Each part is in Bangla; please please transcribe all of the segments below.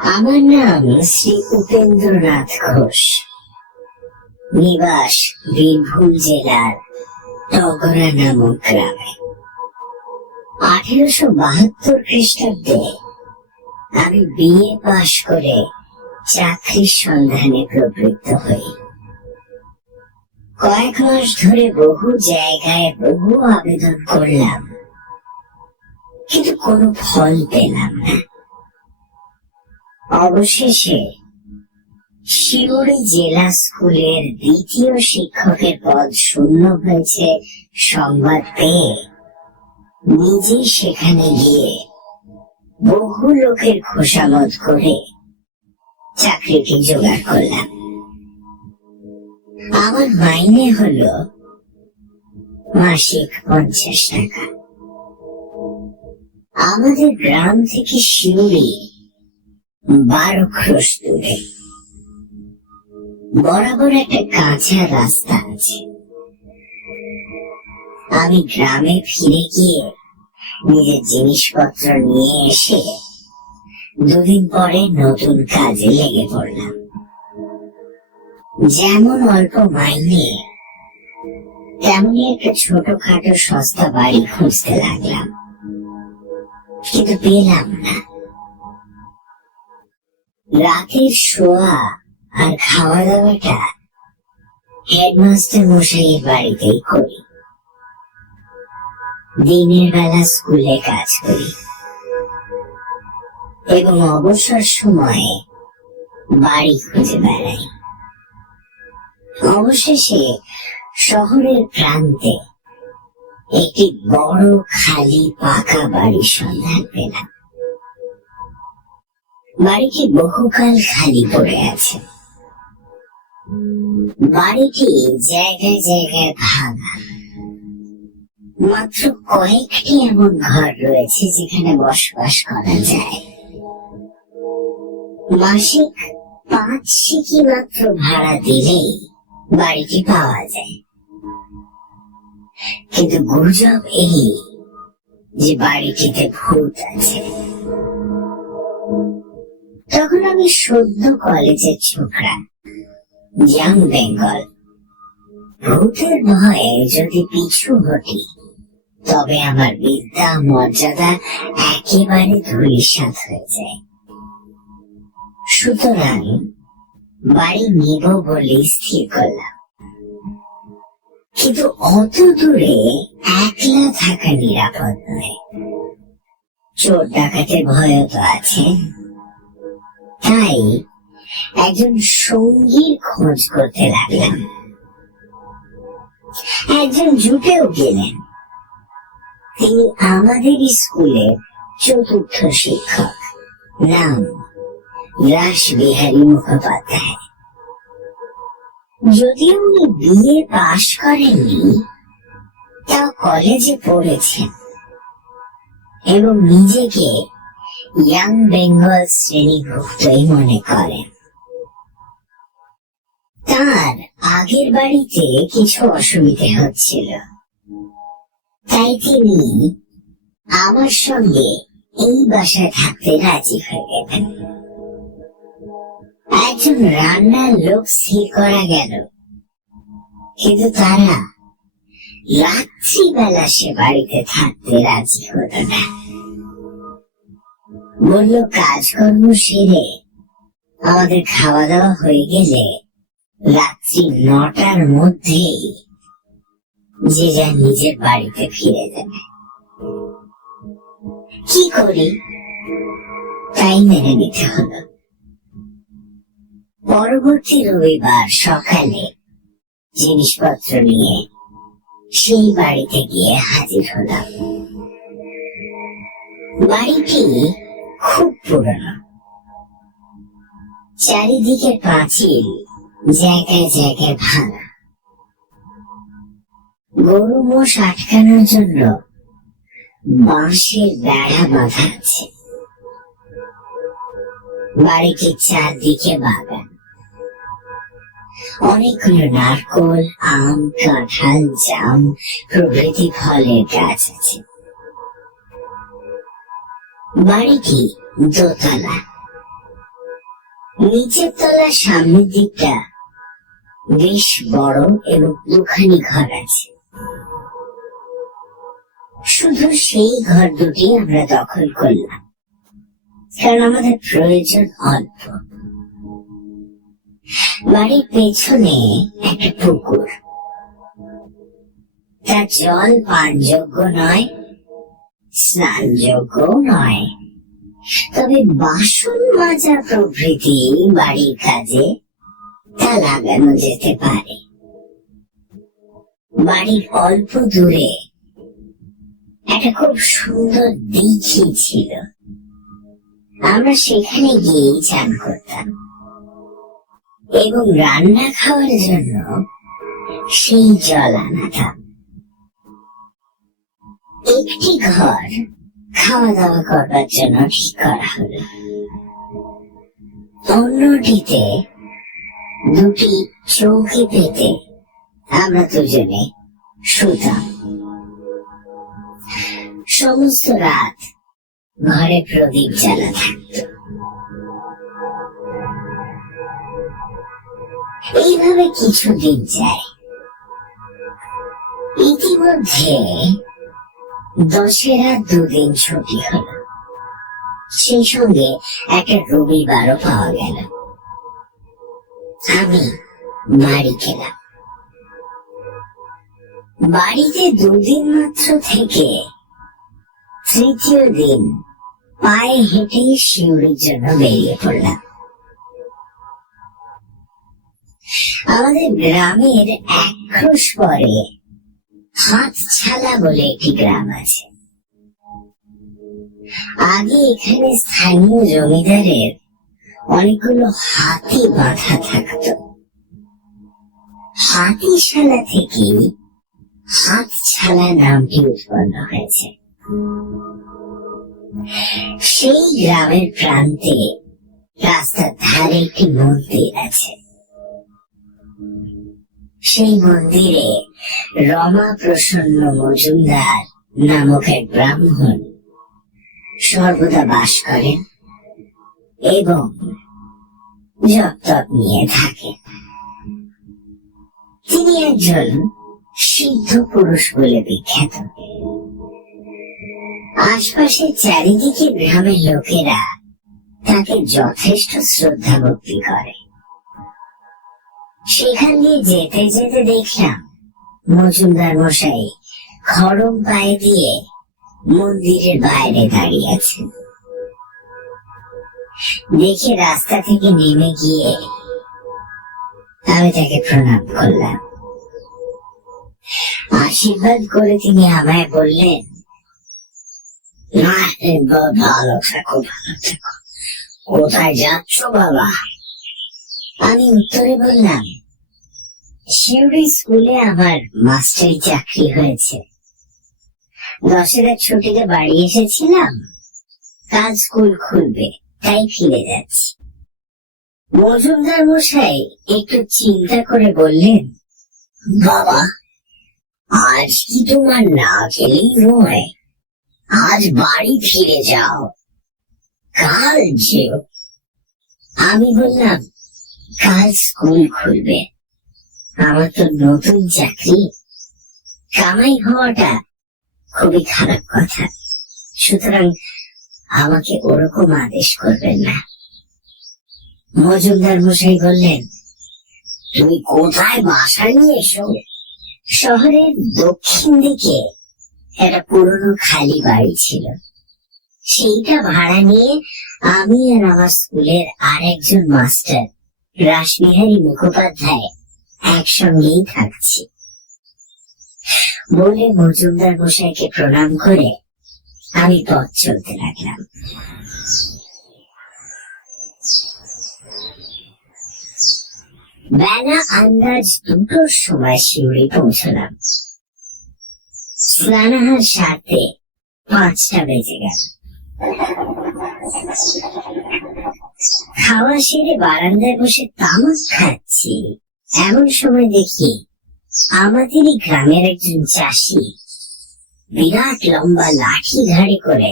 আমার নাম শ্রী উপেন্দ্রনাথ ঘোষ, নিবাস বীরভূম জেলার টগরা নামক গ্রামে। 1872 খ্রিস্টাব্দে আমি বিএ পাশ করে চাকরির সন্ধানে প্রবৃত্ত হই। কয়েক মাস ধরে বহু জায়গায় বহু আবেদন করলাম, কিন্তু কোনো ফল পেলাম না। অবশেষে শিউড়ি জেলা স্কুলের দ্বিতীয় শিক্ষকের পদ শূন্য হয়েছে সংবাদ পেয়ে নিজে সেখানে গিয়ে বহু লোকের খোসামত করে চাকরিটি জোগাড় করলাম। আমার মাইনে হলো মাসিক 50 টাকা। আমাদের গ্রাম থেকে শিউড়ি 12 ক্রোশ দূরে। বরাবর একটা কাঁচা রাস্তা আছে। আমি গ্রামে ফিরে গিয়ে নিজের জিনিসপত্র নিয়ে এসে 2 দিন পরে নতুন কাজে লেগে পড়লাম। যেমন অল্প মাইনে, তেমনি একটা ছোটখাটো সস্তা বাড়ি খুঁজতে লাগলাম, কিন্তু পেলাম না। রাতের শোয়া আর খাওয়া দাওয়াটা হেডমাস্টার মশাইয়ের বাড়িতেই করি। দিনের বেলা স্কুলে কাজ করি এবং অবসর সময়ে বাড়ি খুঁজে বেড়াই। অবশেষে শহরের প্রান্তে একটি বড় খালি পাকা বাড়ির সন্ধান পেলাম। বাড়িটি বহুকাল খালি পড়ে আছে। বাড়িটি জায়গায় জায়গায় ভাঙা। মাত্র কয়েকটি এমন ঘর রয়েছে যেখানে বসবাস করা যায়। মাসিক 5 সিকি মাত্র ভাড়া দিলেই বাড়িটি পাওয়া যায়। কিন্তু গুজব এই যে বাড়িটিতে ভূত আছে। তখন আমি সদ্য কলেজের ছোকরা, ইয়াং বেঙ্গল। ভূতের ভয়ে যদি পিছু হটি তবে আমার বিদ্যা মর্যাদা একেবারে ধূলিসাৎ হয়ে যায়। সুতরাং বাড়ি নিব বলে স্থির করলাম। কিন্তু অত দূরে একলা থাকা নিরাপদ নয়। চোর ডাকাতের ভয় তো আছে। তাই একজন সঙ্গীর খোঁজ করতে লাগলাম। একজন জুটেও গেলেন। তিনি আমাদের স্কুলের 4র্থ শিক্ষক, নাম রাসবিহারী মুখোপাধ্যায়। যদিও উনি বিএ পাশ করেননি, তাও কলেজে পড়েছেন এবং নিজেকে ইয়াং বেঙ্গল শ্রেণীভুক্তই মনে করেন। তার আগের বাড়িতে কিছু অসুবিধে হচ্ছিল, তাই তিনি আমার সঙ্গে এই বাসায় থাকতে রাজি হয়ে গেলেন। একজন রান্নার লোক স্থির করা গেল, কিন্তু তারা রাত্রিবেলা সে বাড়িতে থাকতে রাজি হতো না। বলল কাজকর্ম সেরে আমাদের খাওয়া দাওয়া হয়ে গেলে রাত্রি 9টার মধ্যেই যে যার নিজের বাড়িতে ফিরে যাবে। কি করি, তাই মেনে নিতে হলো। পরবর্তী রবিবার সকালে জিনিসপত্র নিয়ে সেই বাড়িতে গিয়ে হাজির হলাম। বাড়িটি খুব পুরনো। চারিদিকে পাঁচিল জায়গায় জায়গায় ভাঙা। গরু মোষ আটকানোর জন্য বাঁশের বেড়া বাঁধা আছে। বাড়িটির চারদিকে বাগান। অনেকগুলো নারকোল, আম, কাঁঠাল, জাম প্রভৃতি ফলের গাছ আছে। বাড়িটি দোতলা। নিচের তলার সামনের দিকটা বেশ বড় এবং দুখানি ঘর আছে। শুধু সেই ঘর দুটি আমরা দখল করলাম, কারণ আমাদের প্রয়োজন অল্প। বাড়ির পেছনে একটা পুকুর, তার জল পানযোগ্য নয়, স্নানযোগ্য নয়, তবে বাসন মাজা প্রভৃতি বাড়ির কাজে তা লাগানো যেতে পারে। বাড়ির অল্প দূরে একটা খুব সুন্দর দিঘি ছিল, আমরা সেখানে গিয়েই চান করতাম এবং রান্না খাওয়ার জন্য সেই জল আনাতাম। একটি ঘর খাওয়া দাওয়া করবার জন্য ঠিক করা হলো, অন্যটিতে দুটি চৌকি পেতে আমরা দুজনে শুতাম। সমস্ত রাত ঘরে প্রদীপ জ্বালা থাকত। এইভাবে কিছুদিন যায়। ইতিমধ্যে দশেরা দুদিন ছুটি হলো, সেই সঙ্গে একটা রবিবারও পাওয়া গেল। আমি বাড়ি গেলাম। বাড়িতে দুদিন মাত্র থেকে তৃতীয় দিন পায়ে হেঁটে শিউরির জন্য বেরিয়ে পড়লাম। আমাদের গ্রামের এক ক্রোশ পরে হাতছালা বলে একটি গ্রাম আছে। আগে এখানে স্থানীয় জমিদারের অনেকগুলো হাতি বাঁধা থাকত। হাতিশালা থেকে হাতছালা নামটি উৎপন্ন হয়েছে। সেই গ্রামের প্রান্তে রাস্তার ধারে একটি মন্দির আছে। সেই মন্দিরে রমা প্রসন্ন মজুমদার নামক এক ব্রাহ্মণ সর্বদা বাস করেন এবং জপ তপ নিয়ে থাকেন। তিনি একজন সিদ্ধ পুরুষ বলে বিখ্যাত। আশপাশের চারিদিকে গ্রামের লোকেরা তাকে যথেষ্ট শ্রদ্ধা ভক্তি করে। সেখান দিয়ে যেতে যেতে দেখলাম মজুমদার মশাই খড়ম পায়ে দিয়ে মন্দিরের বাইরে দাঁড়িয়ে আছেন। দেখে রাস্তা থেকে নেমে গিয়ে আমি তাকে প্রণাম করলাম। আশীর্বাদ করে তিনি আমায় বললেন, ভালো থাকো, ভালো থাকো। কোথায় যাচ্ছ বাবা? আমি উত্তরে বললাম, শিউরি স্কুলে আমার মাস্টারি চাকরি হয়েছে। দশেরা ছুটিতে বাড়ি এসেছিলাম, কাল স্কুল খুলবে, তাই ফিরে যাচ্ছি। মজুমদার মশাই একটু চিন্তা করে বললেন, বাবা আজ কি তোমার না গেলেই নয়, আজ বাড়ি ফিরে যাও, কাল যেও। আমি বললাম, কাল স্কুল খুলবে, আমার তো নতুন চাকরি, কামাই হওয়াটা খুবই খারাপ কথা, সুতরাং আমাকে ওরকম আদেশ করবেন না। মজুমদার মশাই বললেন, তুমি কোথায় বাসা নিয়েছো? শহরের দক্ষিণ দিকে একটা পুরনো খালি বাড়ি ছিল, সেইটা ভাড়া নিয়ে আমি আর আমার স্কুলের আর একজন মাস্টার রাসবিহারী মুখোপাধ্যায় একসঙ্গেই থাকছি বলে মজুমদার মশাইকে প্রণাম করে আমি পথ চলতে লাগলাম। বেলা আন্দাজ 2টোর সময় শিউরি পৌঁছলাম। স্নানাহার সারতে 5টা বেজে গেল। খাওয়া সেরে বারান্দায় বসে তামাক খাচ্ছি, এমন সময় দেখি আমাদেরই গ্রামের একজন চাষি বিরাট লম্বা লাঠি ঘাড়ে করে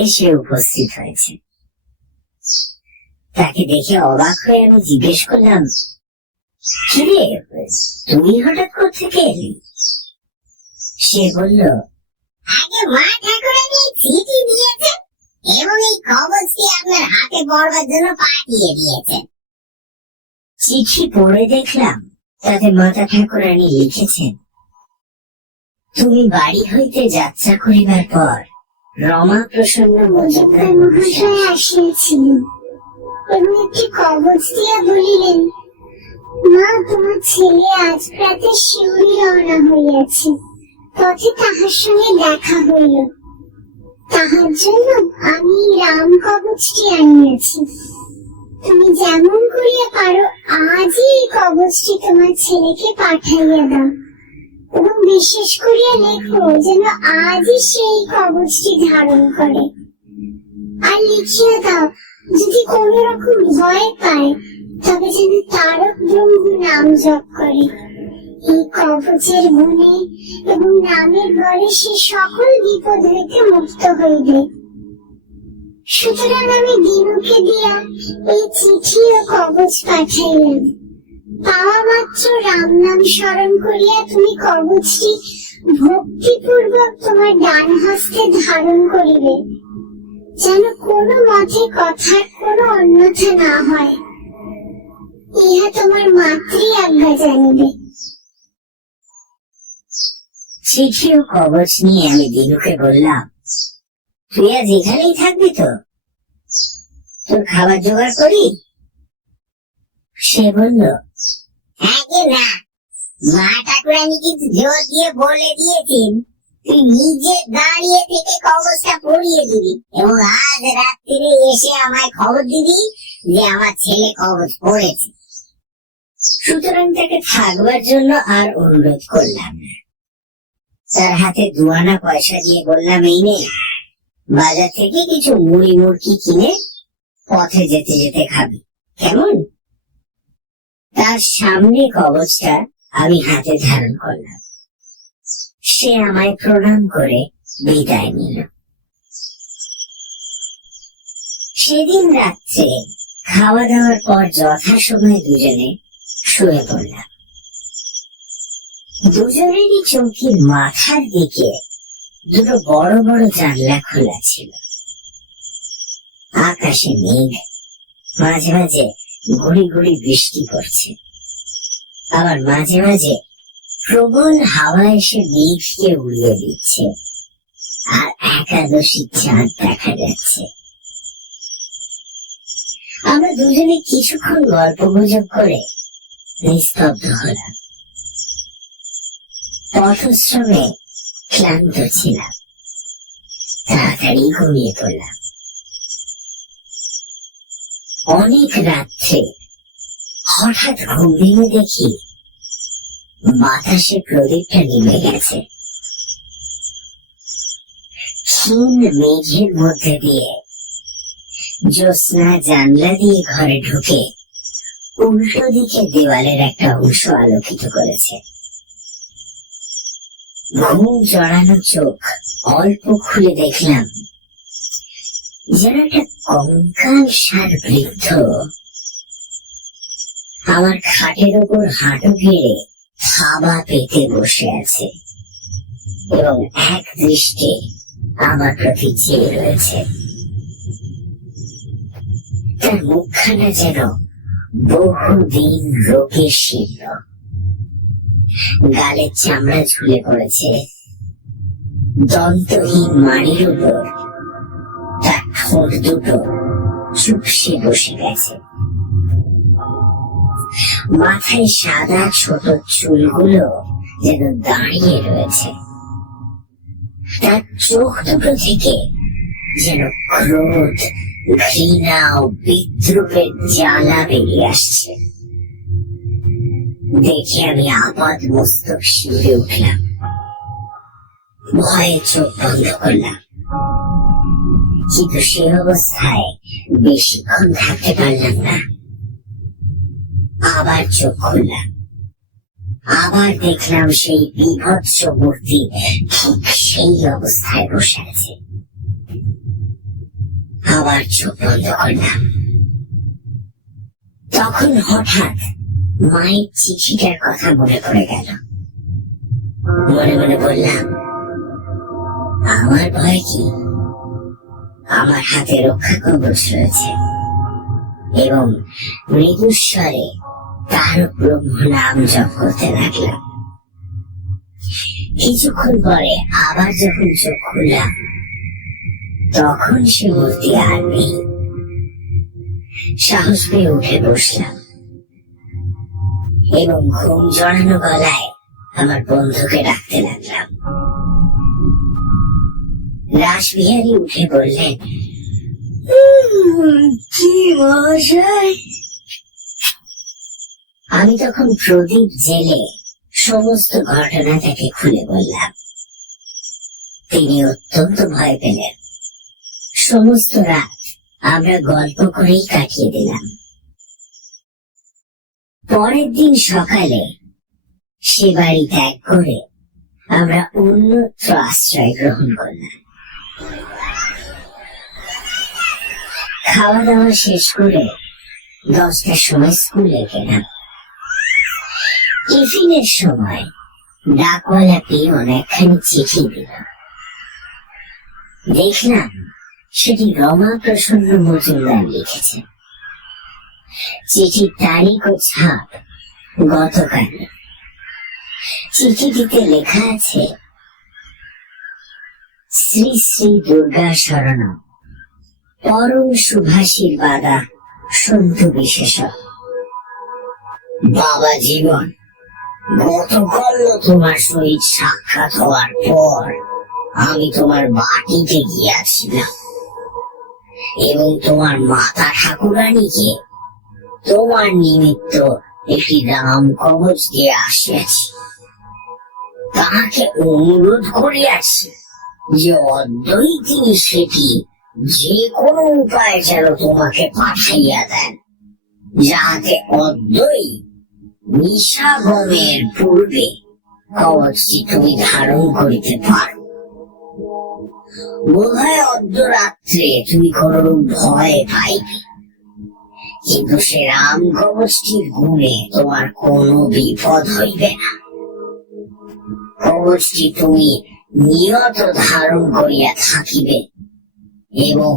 এসে উপস্থিত হয়েছে। তাকে দেখে অবাক হয়ে আমি জিজ্ঞেস করলাম, কিরে তুই হঠাৎ কোথেকে এলি? সে বলল, আগে মা ঠাকুরানী চিঠি দিয়েছেন এবং এই কবচটি আপনার হাতে পড়বার জন্য পাঠিয়ে দিয়েছেন। চিঠি পড়ে দেখলাম তাতে মাতা ঠাকুরানী লিখেছেন, তুমি বাড়ি হইতে যাত্রা করিবার পর রমা প্রসন্ন মজুমদার মহাশয় আসিয়াছিলেন এবং একটি কবচ দিয়া বলিলেন, মা তোমার ছেলে আজ প্রাতে শিউরি রওনা হইয়াছে, পথে তাহার সঙ্গে দেখা হইল, তাহার জন্য আমি রাম কবচটি আনিয়াছি। তুমি যেমন করিয়া পারো আজই এই কবচটি তোমার ছেলেকে পাঠাইয়া দাও এবং বিশেষ করিয়া লেখো যেন আজই সেই কবচটি ধারণ করে। আর লিখিয়া দাও যদি কোন রকম ভয় পায় তবে যেন তারক ব্রহ্ম নাম জপ করে। এই কবচের গুণে এবং নামের বলে সে সকল বিপদ হইতে মুক্ত হইবে। সুতরাং আমি দিনুকে দিয়া এই চিঠি ও কবচ পাঠাইলাম। পাওয়া মাত্র রাম নাম স্মরণ করিয়া তুমি কবচটি ভক্তিপূর্বক তোমার ডান হস্তে ধারণ করিবে, যেন কোনো মতে কথার কোনো অন্যথা না হয়। ইহা তোমার মাতৃ আজ্ঞা জানিবে। চিঠি ও কবচ নিয়ে আমি দিনুকে বললাম, তুই আজ এখানেই থাকবি তো? তোর খাবার জোগাড় করি? সে বলল, আগে না, মা ঠাকুরানী কিন্তু জোর দিয়ে বলে দিয়েছেন তুই নিজে দাঁড়িয়ে থেকে কবচটা পড়িয়ে দিবি এবং আজ রাত্রিরে এসে আমায় খবর দিবি যে আমার ছেলে কবচ পড়েছে। সুতরাং তাকে থাকবার জন্য আর অনুরোধ করলাম না। তার হাতে 2 আনা পয়সা দিয়ে বললাম, এই নে, বাজার থেকে কিছু মুড়ি মুড়কি কিনে পথে যেতে যেতে খাবি, কেমন? তার সামনে কবচটা আমি হাতে ধারণ করলাম। সে আমায় প্রণাম করে বিদায় নিল। সেদিন রাত্রে খাওয়া দাওয়ার পর যথাসময়ে দুজনে শুয়ে পড়লাম। দুজনেরই চৌকির মাথার দিকে 2 বড় বড় জানলা খোলা ছিল। আকাশে মেঘ, মাঝে মাঝে গুড়ি গুড়ি বৃষ্টি পড়ছে, আবার মাঝে মাঝে প্রবল হাওয়া এসে মেঘকে উড়িয়ে দিচ্ছে, আর একাদশী চাঁদ দেখা যাচ্ছে। আমরা দুজনে কিছুক্ষণ গল্প গুজব করে নিস্তব্ধ হলাম। পথশ্রমে ক্লান্ত ছিলাম, তাড়াতাড়ি ঘুমিয়ে পড়লাম। অনেক রাত্রে হঠাৎ ঘুম ভেঙে দেখি বাতাসে প্রদীপটা নিভে গেছে। ক্ষীণ মেঘের মধ্যে দিয়ে জ্যোৎস্না জানলা দিয়ে ঘরে ঢুকে উল্টো দিকে দেওয়ালের একটা অংশ আলোকিত করেছে। ঘুম জড়ানো চোখ অল্প খুলে দেখলাম যেন একটা কঙ্কাল সার বৃদ্ধ আমার খাটের ওপর হাঁটু গেড়ে থাবা পেতে বসে আছে এবং এক দৃষ্টে আমার প্রতি চেয়ে রয়েছে। তার মুখখানা যেন বহুদিন রোগে শীর্ণ, গালের চামড়া ঝুলে পড়েছে, দন্তহীন মাড়ির উপর তার ঠোঁট দুটো চুপসে বসে গেছে। মাথায় সাদা ছোট চুলগুলো যেন দাঁড়িয়ে রয়েছে। তার চোখ দুটো থেকে যেন ক্রোধ, ঘৃণা ও বিদ্রুপের জ্বালা বেরিয়ে আসছে। দেখে আমি আপাত মস্তক শিউরে উঠলাম, ভয়ে চোখ বন্ধ করলাম। কিন্তু সে অবস্থায় বেশিক্ষণ থাকতে পারলাম না। আবার চোখ খুললাম, আবার দেখলাম সেই বিভৎস মূর্তি ঠিক সেই অবস্থায় বসে আছে। আবার চোখ বন্ধ করলাম, তখন হঠাৎ মায়ের চিঠিটার কথা মনে পড়ে গেল। মনে মনে বললাম, আমার ভয় কি, আমার হাতে রক্ষা কবচ রয়েছে। এবং মৃদুস্বরে তার ব্রহ্ম নাম জপ করতে লাগলাম। কিছুক্ষণ পরে আবার যখন চোখ খুললাম, তখন সে মূর্তি আর নেই। সাহস পেয়ে উঠে বসলাম এবং ঘুম জড়ানো গলায় আমার বন্ধুকে ডাকতে লাগলাম। রাসবিহারী উঠে বললেন, কি মশাই? আমি তখন প্রদীপ জেলে সমস্ত ঘটনা তাকে খুলে বললাম। তিনি অত্যন্ত ভয় পেলেন। সমস্ত রাত আমরা গল্প করেই কাটিয়ে দিলাম। পরের দিন সকালে সে বাড়ি ত্যাগ করে আমরা অন্যত্র আশ্রয় গ্রহণ করলাম। খাওয়া দাওয়া শেষ করে 10টার সময় স্কুলে গেলাম। টিফিনের সময় ডাকওয়ালা পিয়ন একখানি চিঠি দিল। দেখলাম সেটি রমা প্রসন্ন মজুমদার লিখেছে। চিঠির তারিখ ও ছাপ গতকাল। চিঠিটিতে লেখা আছে, শ্রী শ্রী দুর্গা শরণ পরম শুভাশীর্বাদা সন্তু বিশেষ। বাবা জীবন, গতকাল তোমার সহিত সাক্ষাৎ হওয়ার পর আমি তোমার বাটিতে গিয়াছিলাম এবং তোমার মাতা ঠাকুরানীকে তোমার নিমিত্ত একটি রাম কবচ দিয়ে আসিয়াছি। তাহাকে অনুরোধ করিয়াছি যে অদ্যই তিনি সেটি যে কোনো উপায়ে যেন তোমাকে পাঠাইয়া দেন, যাহাতে অদ্যই নিশাগমের পূর্বে কবচটি তুমি ধারণ করিতে পারো। বোধহয় অর্ধরাত্রে তুমি কোনরূপ ভয় পাইবে, কিন্তু সে রাম কবচটির গুণে তোমার কোনো বিপদ হইবে না। কবচটি তুমি নিয়ত ধারণ করিয়া থাকিবে এবং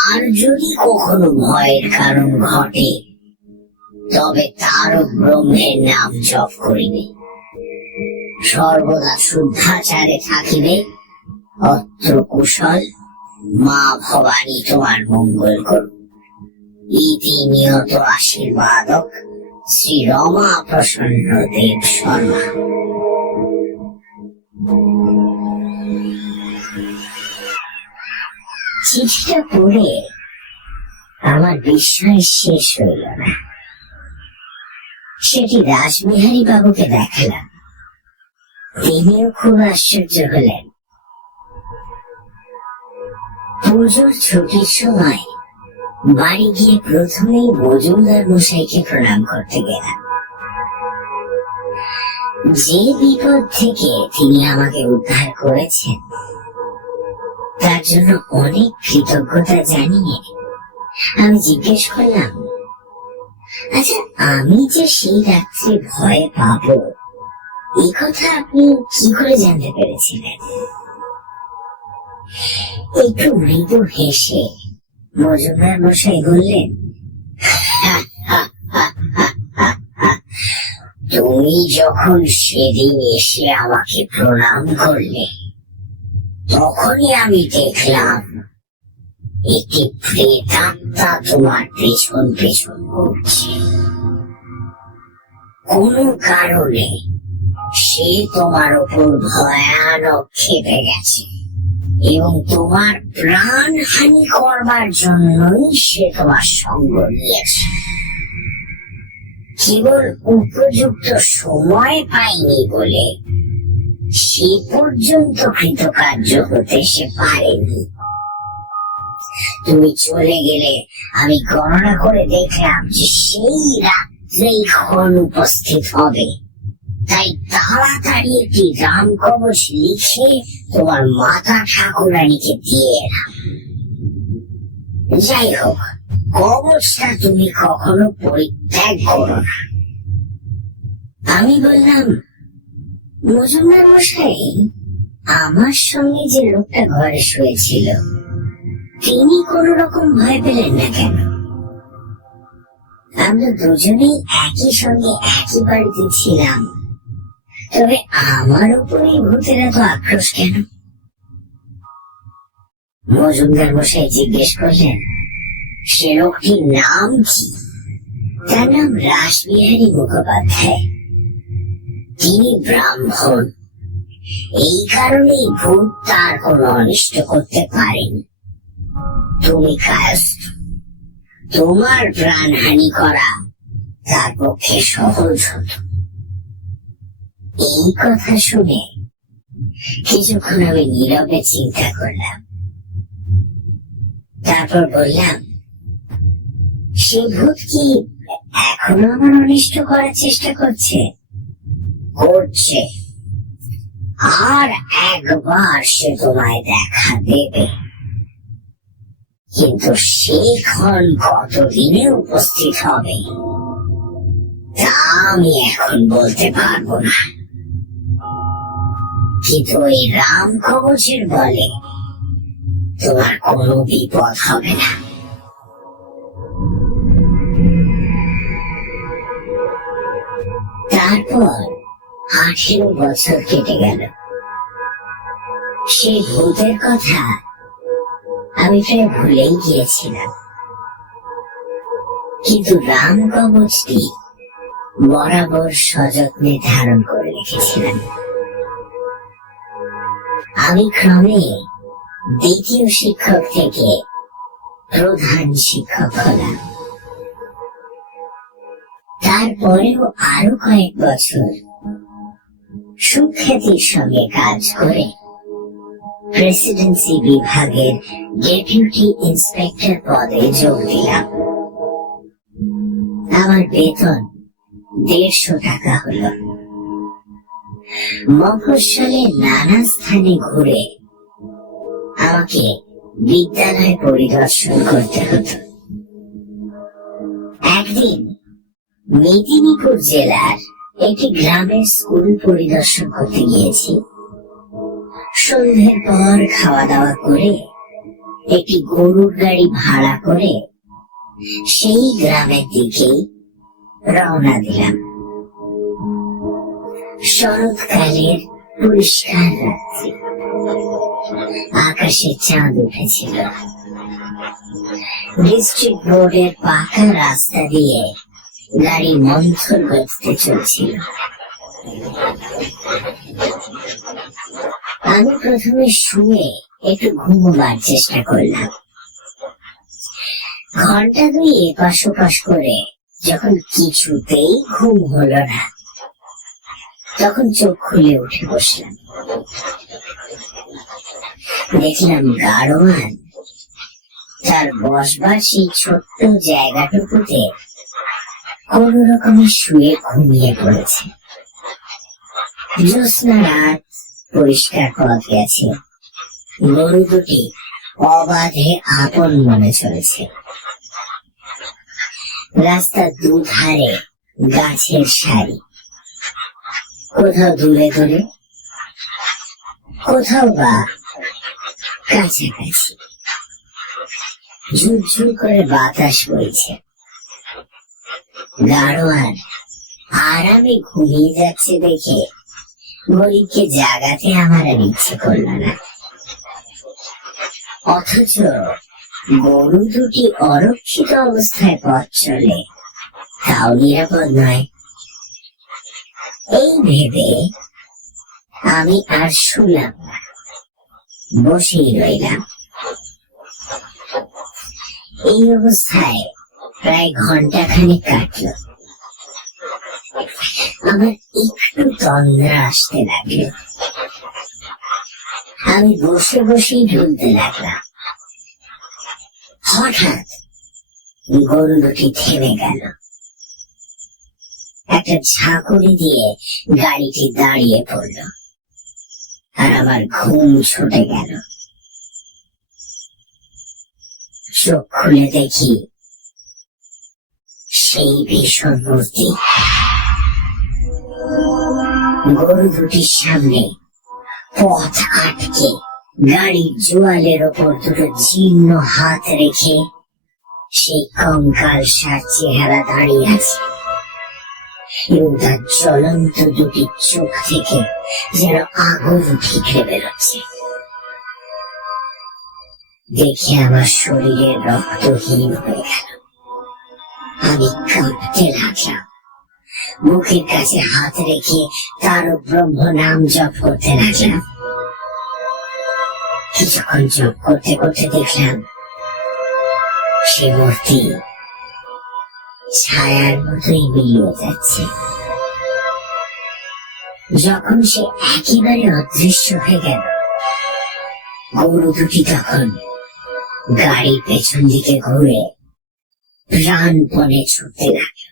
আর যদি কখনো ভয়ের কারণ ঘটে তবে তারও ব্রহ্মের নাম জপ করিবে। সর্বদা শুদ্ধাচারে থাকিবে। অত্র কুশল। মা ভবানী তোমার মঙ্গল করুন। ইতি নিয়ত আশীর্বাদক শ্রী রমা প্রসন্ন দেব শর্মা। চিঠিটা পড়ে আমার বিস্ময় শেষ হইল না। সেটি রাসবিহারী বাবুকে দেখালাম। তিনিও খুব আশ্চর্য হলেন। পুজোর ছুটির সময় বাড়ি গিয়ে প্রথমেই মজুমদার মশাইকে প্রণাম করতে গেলাম। যে বিপদ থেকে তিনি আমাকে উদ্ধার করেছেন তার জন্য অনেক কৃতজ্ঞতা জানিয়ে আমি জিজ্ঞেস করলাম, আচ্ছা, আমি যে সেই রাত্রে ভয় পাবো এই কথা আপনি কি করে জানতে পেরেছিলেন? একটু মৃদু হেসে মজুমদার মশাই বললেন, তুমি যখন সেদিন এসে আমাকে প্রণাম করলে তখনই আমি দেখলাম একটি প্রেতাত্মা তোমার পেছন পেছন ঘুরছে। কোন কারণে সে তোমার উপর ভয়ানক খেপে গেছে এবং তোমার প্রাণ হানি করবার জন্যই সে তোমার সঙ্গ নিয়েছে। কেবল উপযুক্ত সময় পায়নি বলে সে পর্যন্ত কৃতকার্য হতে সে পারেনি। তুমি চলে গেলে আমি গণনা করে দেখলাম যে সেই রাত্রেই ক্ষণ উপস্থিত হবে। তাই তাড়াতাড়ি একটি রাম কবচ লিখে তোমার মাতা ঠাকুরানীকে দিয়ে এলাম। যাই হোক, কবচটা তুমি কখনো পরিত্যাগ করো না। আমি বললাম, মজুমদার মশাই, আমার সঙ্গে যে লোকটা ঘরে শুয়েছিল তিনি কোন রকম ভয় পেলেন না কেন? আমরা দুজনেই একই সঙ্গে একই বাড়িতে ছিলাম, তবে আমার উপরে ভূতের এত আক্রোশ কেন? মজুমদার মশাই জিজ্ঞেস করলেন, সে লোকটির নাম কি? তার নাম রাসবিহারী মুখোপাধ্যায়। তিনি ব্রাহ্মণ, এই কারণেই ভূত তার কোনো অনিষ্ট করতে পারেনি। তুমি কায়স্থ, তোমার প্রাণহানি করা তার পক্ষে সহজ হতো। এই কথা শুনে কিছুক্ষণ আমি নীরবে চিন্তা করলাম। তারপর বললাম, সে ভূত কি এখনো আমার অনিষ্ট করার চেষ্টা করছে? করছে, আর একবার সে তোমায় দেখা দেবে, কিন্তু সেক্ষণ কতদিনে উপস্থিত হবে তা আমি এখন বলতে পারবো না। কিন্তু ওই রাম কবচের বলে তোমার কোনো বিপদ হবে না। তারপর 18 বছর কেটে গেল। সেই ভূতের কথা আমি প্রায় ভুলেই গিয়েছিলাম, কিন্তু রাম কবচটি বরাবর সযত্নে ধারণ করে রেখেছিলাম। আমি ক্রমে দ্বিতীয় শিক্ষক থেকে প্রধান শিক্ষক হলাম। তারপরেও আরো কয়েক বছর সুখ্যাতির সঙ্গে কাজ করে প্রেসিডেন্সি বিভাগের ডেপুটি ইন্সপেক্টর পদে যোগ দিলাম। আমার বেতন 150 টাকা হলো। মফস্বলে নানা স্থানে ঘুরে আমাকে বিদ্যালয় পরিদর্শন করতে হতো। একদিন মেদিনীপুর জেলার একটি গ্রামের স্কুল পরিদর্শন করতে গিয়েছি। সন্ধ্যের পর খাওয়া দাওয়া করে একটি গরুর গাড়ি ভাড়া করে সেই গ্রামের দিকেই রওনা দিলাম। শরৎকালের পরিষ্কার রাত্রি, আকাশে চাঁদ উঠেছিল। ডিস্ট্রিক্ট রোডের পাকা রাস্তা দিয়ে গাড়ি মন্থর গতিতে চলছিল। আমি প্রথমে শুয়ে একটু ঘুমোবার চেষ্টা করলাম। ঘন্টা 2 এপাশ ওপাশ করে যখন কিছুতেই ঘুম হলো না, তখন চোখ খুলে উঠে বসলাম। দেখলাম গাড়োয়ান তার বসবার সেই ছোট্ট জায়গাটুকুতে কোন রকমে শুয়ে ঘুমিয়ে পড়েছে। জ্যোৎস্না রাত, পরিষ্কার পথ গেছে, গরু দুটি অবাধে আপন মনে চলেছে। রাস্তার দুধারে গাছের সারি, কোথাও দূরে দূরে, কোথাও বা কাছাকাছি। ঝুরঝুর করে বাতাস বইছে। গাড়োয়ান আরামে ঘুমিয়ে যাচ্ছে দেখে গরিবকে জাগাতে আমার আর ইচ্ছে করল না। অথচ গরু দুটি অরক্ষিত অবস্থায় পথ চলে, তাও নিরাপদ নয়। এই ভেবে আমি আর শুলাম না, বসেই রইলাম। এই অবস্থায় প্রায় ঘন্টাখানেক কাটল। আমার একটু তন্দ্রা আসতে লাগলো। আমি বসে বসেই ঢুলতে লাগলাম। হঠাৎ গরু দুটি থেমে গেল। একটা ঝাঁকুনি দিয়ে গাড়িটি দাঁড়িয়ে পড়ল, আর আমার ঘুম ছুটে গেল। চোখ খুলে দেখি সেই ভীষণ মূর্তি। গরু দুটির সামনে পথ আটকে গাড়ির জোয়ালের ওপর দুটো জীর্ণ হাত রেখে সেই কঙ্কাল সার চেহারা দাঁড়িয়ে আছে, এবং তার জ্বলন্ত দুটি চোখ থেকে যেন আগুন ঠিকরে বেরোচ্ছে। দেখে আমার শরীরের রক্তহীন হয়ে গেল। আমি কাঁপতে লাগলাম, মুখের কাছে হাত রেখে তার ব্রহ্ম নাম জপ করতে লাগলাম। কিছুক্ষণ জপ করতে করতে দেখলাম সে মূর্তি ছায়ার মতোই মিলিয়ে যাচ্ছে। যখন সে একেবারে অদৃশ্য হয়ে গেল, গরু দুটি তখন গাড়ির পেছন দিকে ঘুরে প্রাণপণে ছুটতে লাগলো।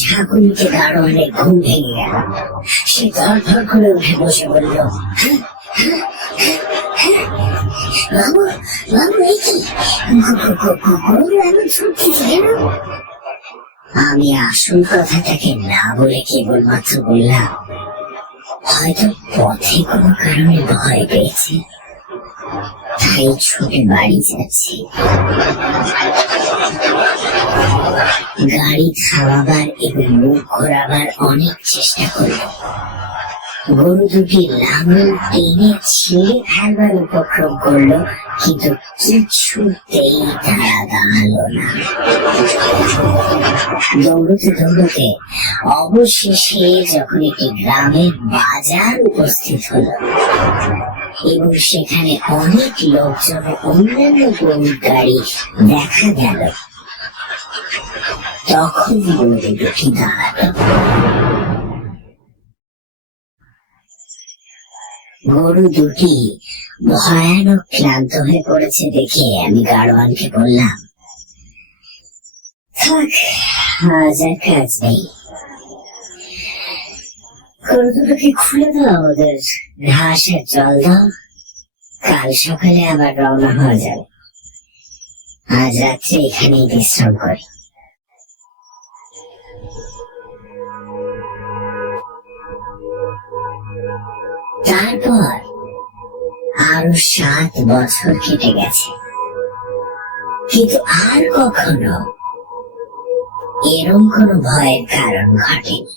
ঝাঁকুনিতে দারোয়ানের ঘুম ভেঙে গেল। সে ধর করে উঠে বসে বলল, বাবু বাবু, এই কি গরু এমন ছুটতেছে কেন? আমি আসল কথাটাকে না বলে কেবলমাত্র বললাম, হয়তো পথে কোনো কারণে ভয় পেয়েছে, তাই ছুটে বাড়ি যাচ্ছে। গাড়ি থামাবার এবং মুখ ঘোরাবার অনেক চেষ্টা করল। গরু দুটি লাঙল টেনে ছিঁড়ে ফেলবার উপক্রম করলো, কিন্তু কিছুতেই তারা দাঁড়ালো না। দৌড়তে অবশেষে যখন একটি গ্রামের বাজার উপস্থিত হলো এবং সেখানে অনেক লোকজন অন্যান্য গরুর গাড়ি দেখা গেল, তখন গরু দুটি দাঁড়ালো। গরু দুটি ভয়ানক ক্লান্ত হয়ে পড়েছে দেখে আমি গাড়োয়ানকে বললাম, থাক, আজ আর কাজ নেই, গরু দুটোকে খুলে দাও, ওদের ঘাসের জল দাও, কাল সকালে আবার রওনা হওয়া যাবে। আজ রাত্রে এখানেই বিশ্রাম করি। তারপর আরো 7 বছর কেটে গেছে, কিন্তু আর কখনো এরকম কোনো ভয়ের কারণ ঘটেনি।